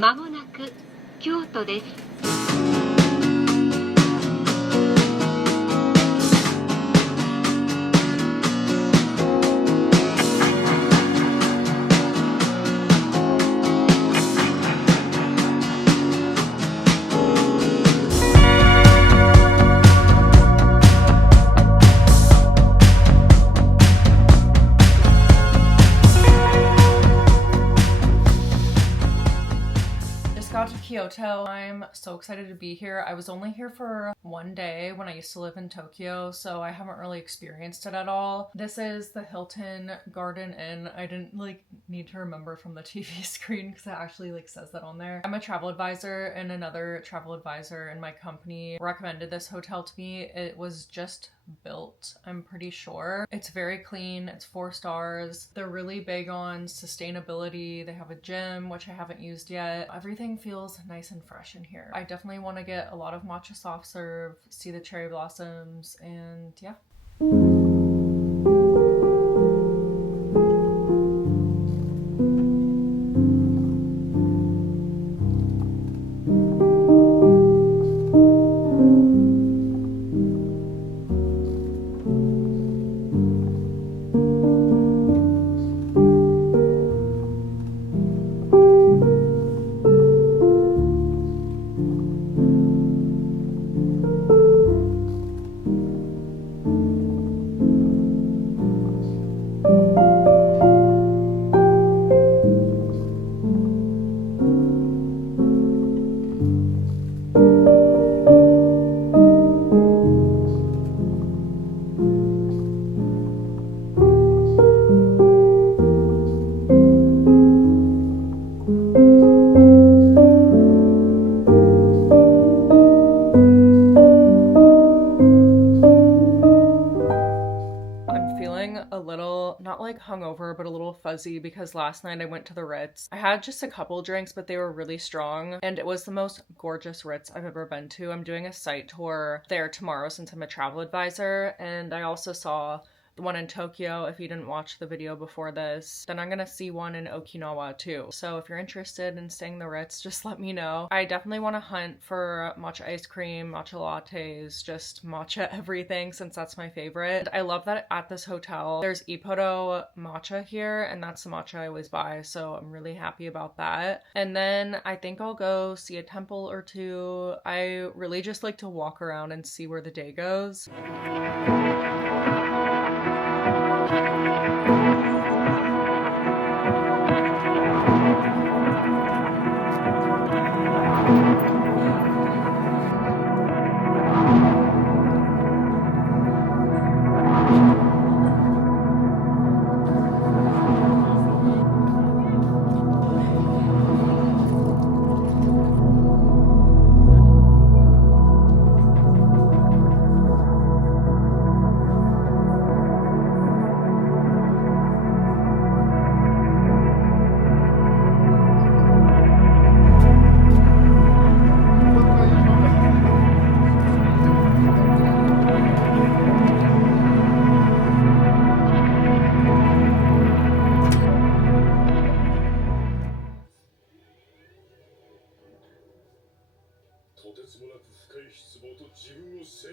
まもなく京都です。Got to Kyoto. I'm so excited to be here. I was only here for one day when I used to live in Tokyo, so I haven't really experienced it at all. This is the Hilton Garden Inn. I didn't need to remember from the TV screen because it actually says that on there. I'm a travel advisor, and another travel advisor in my company recommended this hotel to me. It was just built, I'm pretty sure. It's very clean. It's 4 stars. They're really big on sustainability. They have a gym, which I haven't used yet. Everything feels nice and fresh in here. I definitely want to get a lot of matcha soft serve, see the cherry blossoms, and yeah. A little, not hungover, but a little fuzzy because last night I went to the Ritz. I had just a couple drinks, but they were really strong, and it was the most gorgeous Ritz I've ever been to. I'm doing a site tour there tomorrow since I'm a travel advisor, and I also saw the one in Tokyo. If you didn't watch the video before this, then I'm gonna see one in Okinawa too. So if you're interested in staying the Ritz, just let me know. I definitely want to hunt for matcha ice cream, matcha lattes, just matcha everything since that's my favorite. I love that at this hotel there's ippodo matcha here, and that's the matcha I always buy, so I'm really happy about that. And then I think I'll go see a temple or two. I really just like to walk around and see where the day goes.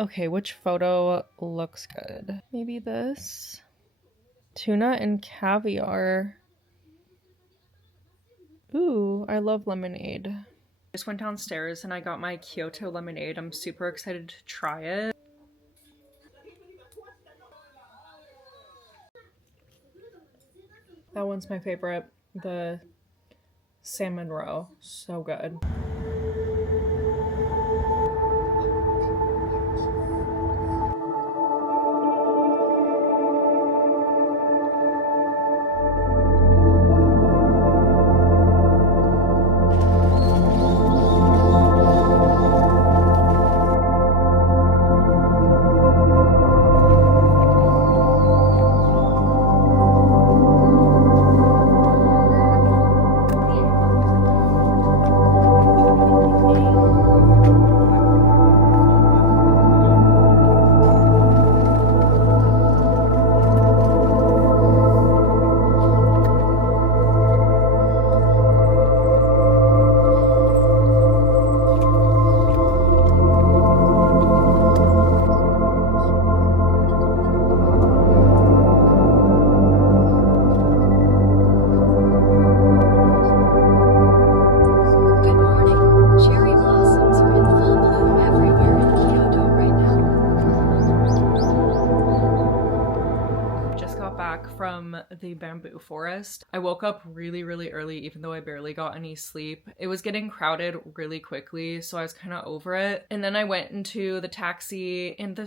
Okay, which photo looks good? Maybe this? Tuna and caviar. Ooh, I love lemonade. I just went downstairs and I got my Kyoto lemonade. I'm super excited to try it. That one's my favorite. The salmon roe. So good. the bamboo forest. I woke up really, really early, even though I barely got any sleep. It was getting crowded really quickly, so I was kind of over it. And then I went into the taxi, and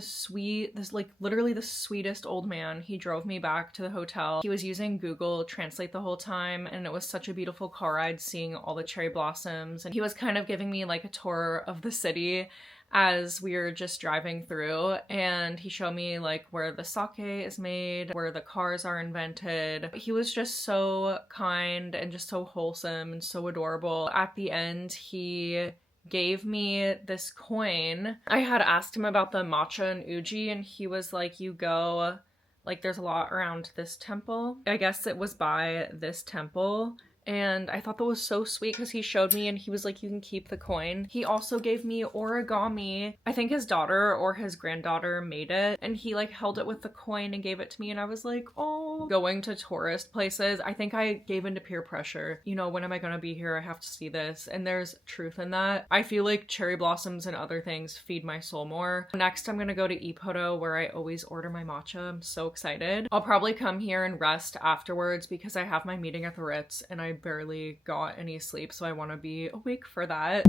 literally the sweetest old man, he drove me back to the hotel. He was using Google Translate the whole time, and it was such a beautiful car ride seeing all the cherry blossoms. And he was kind of giving me like a tour of the city as we were just driving through, and he showed me like where the sake is made, where the cars are invented. He was just so kind and just so wholesome and so adorable. At the end, he gave me this coin. I had asked him about the matcha and uji, and he was like, you go, like there's a lot around this temple. I guess it was by this temple. And I thought that was so sweet because he showed me and he was like, you can keep the coin. He also gave me origami. I think his daughter or his granddaughter made it, and he like held it with the coin and gave it to me, and I was like, oh. Going to tourist places, I think I gave into peer pressure. You know, when am I gonna be here? I have to see this. And there's truth in that. I feel like cherry blossoms and other things feed my soul more. Next, I'm gonna go to Ippodo, where I always order my matcha. I'm so excited. I'll probably come here and rest afterwards because I have my meeting at the Ritz and I barely got any sleep, so I want to be awake for that.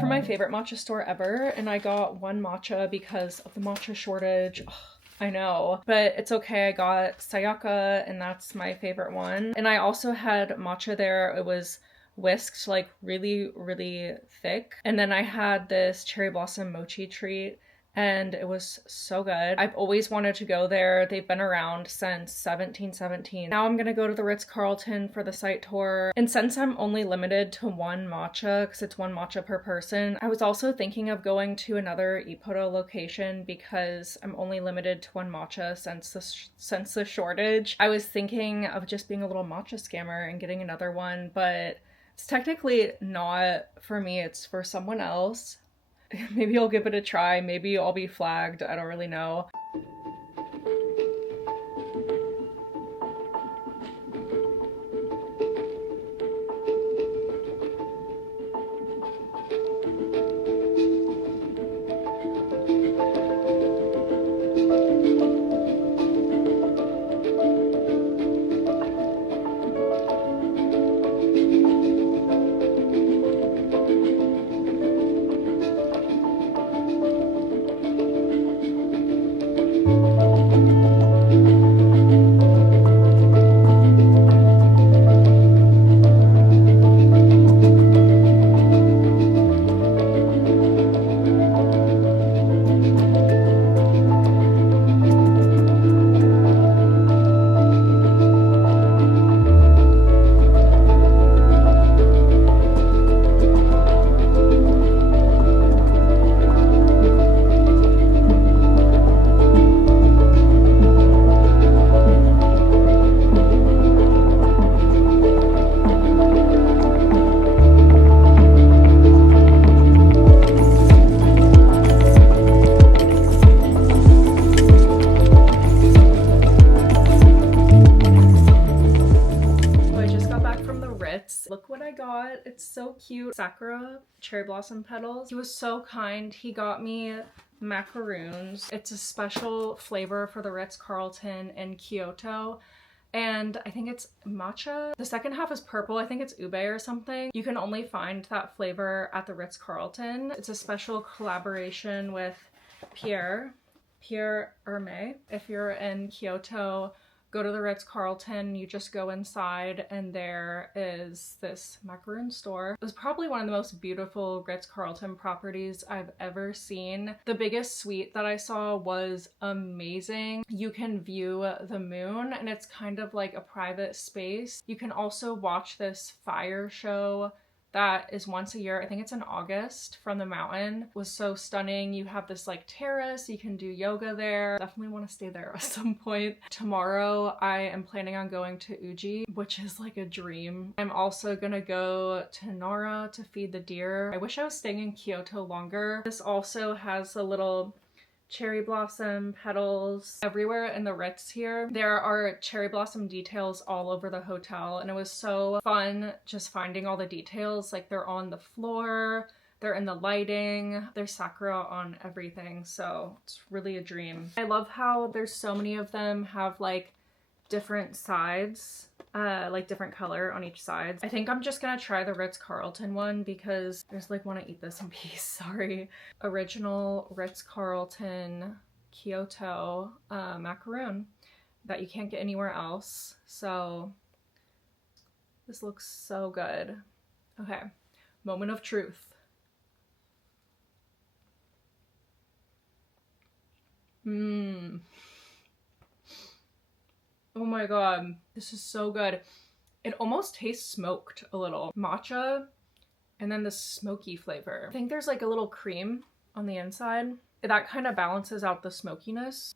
From my favorite matcha store ever, and I got one matcha because of the matcha shortage. Ugh, I know, but it's okay. I got Sayaka, and that's my favorite one. And I also had matcha there. It was whisked like really, really thick. And then I had this cherry blossom mochi treat, and it was so good. I've always wanted to go there. They've been around since 1717. Now I'm gonna go to the Ritz Carlton for the site tour. And since I'm only limited to one matcha, because it's one matcha per person, I was also thinking of going to another ippodo location because I'm only limited to one matcha since the shortage. I was thinking of just being a little matcha scammer and getting another one, but it's technically not for me, it's for someone else. Maybe I'll give it a try. Maybe I'll be flagged. I don't really know. Look what I got. It's so cute. Sakura cherry blossom petals. He was so kind. He got me macaroons. It's a special flavor for the Ritz Carlton in Kyoto. And I think it's matcha. The second half is purple. I think it's ube or something. You can only find that flavor at the Ritz Carlton. It's a special collaboration with Pierre Hermé. If you're in Kyoto, go to the Ritz Carlton, you just go inside and there is this macaroon store. It was probably one of the most beautiful Ritz Carlton properties I've ever seen. The biggest suite that I saw was amazing. You can view the moon and it's kind of like a private space. You can also watch this fire show that is once a year. I think it's in August from the mountain. It was so stunning. You have this like terrace, you can do yoga there. Definitely want to stay there at some point. Tomorrow I am planning on going to Uji, which is like a dream. I'm also gonna go to Nara to feed the deer. I wish I was staying in Kyoto longer. This also has a little cherry blossom petals everywhere in the Ritz here. There are cherry blossom details all over the hotel and it was so fun just finding all the details. Like they're on the floor, they're in the lighting, there's sakura on everything, so it's really a dream. I love how there's so many of them have like different sides, like different color on each side. I think I'm just gonna try the Ritz Carlton one because I just like want to eat this in peace. Sorry. Original Ritz Carlton Kyoto macaroon that you can't get anywhere else. So this looks so good. Okay, moment of truth. Oh my god, this is so good. It almost tastes smoked a little. Matcha and then the smoky flavor. I think there's like a little cream on the inside. That kind of balances out the smokiness.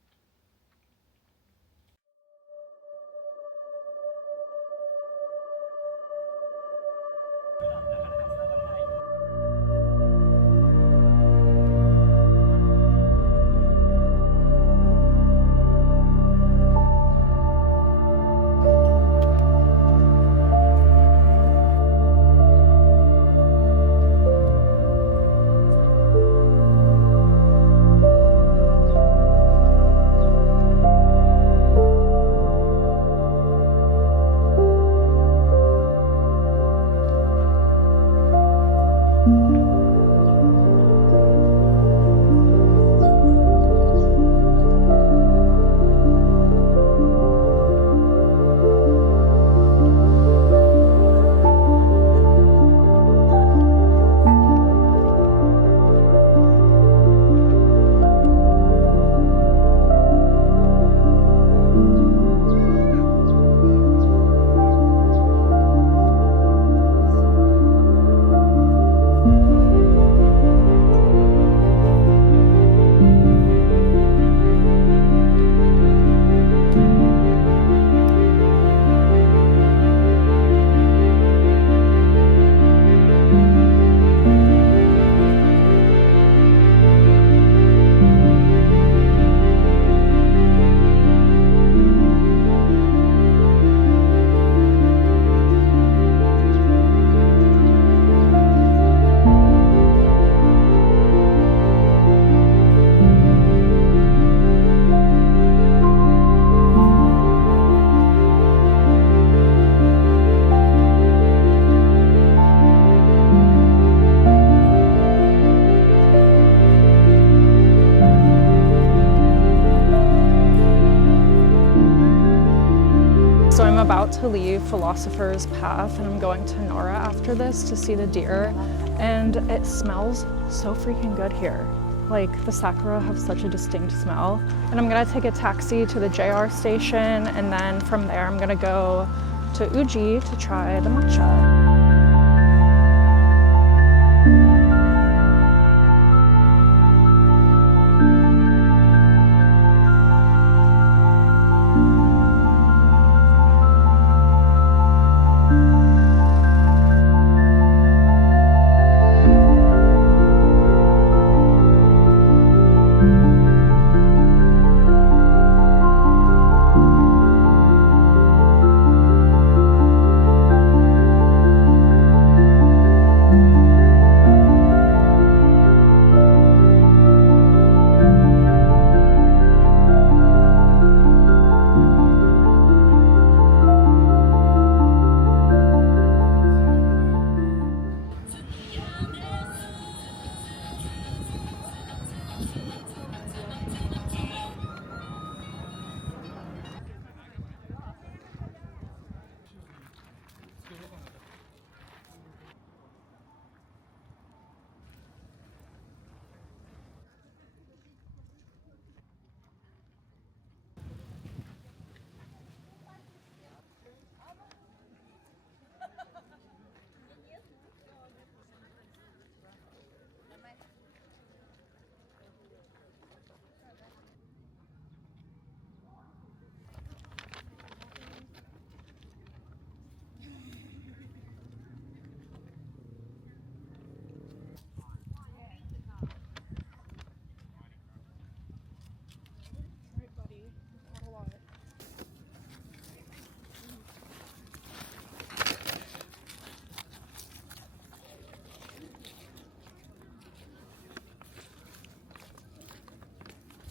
About to leave Philosopher's Path and I'm going to Nara after this to see the deer, and it smells so freaking good here. Like the sakura have such a distinct smell. And I'm gonna take a taxi to the JR station and then from there I'm gonna go to Uji to try the matcha.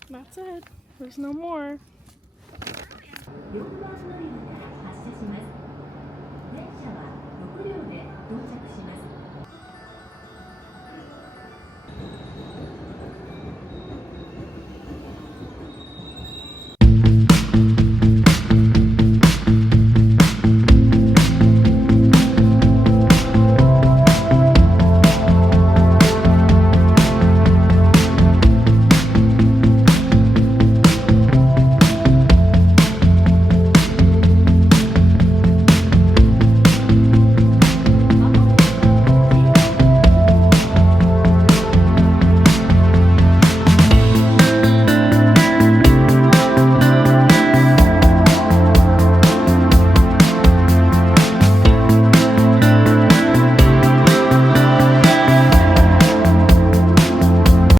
That's it. There's no more.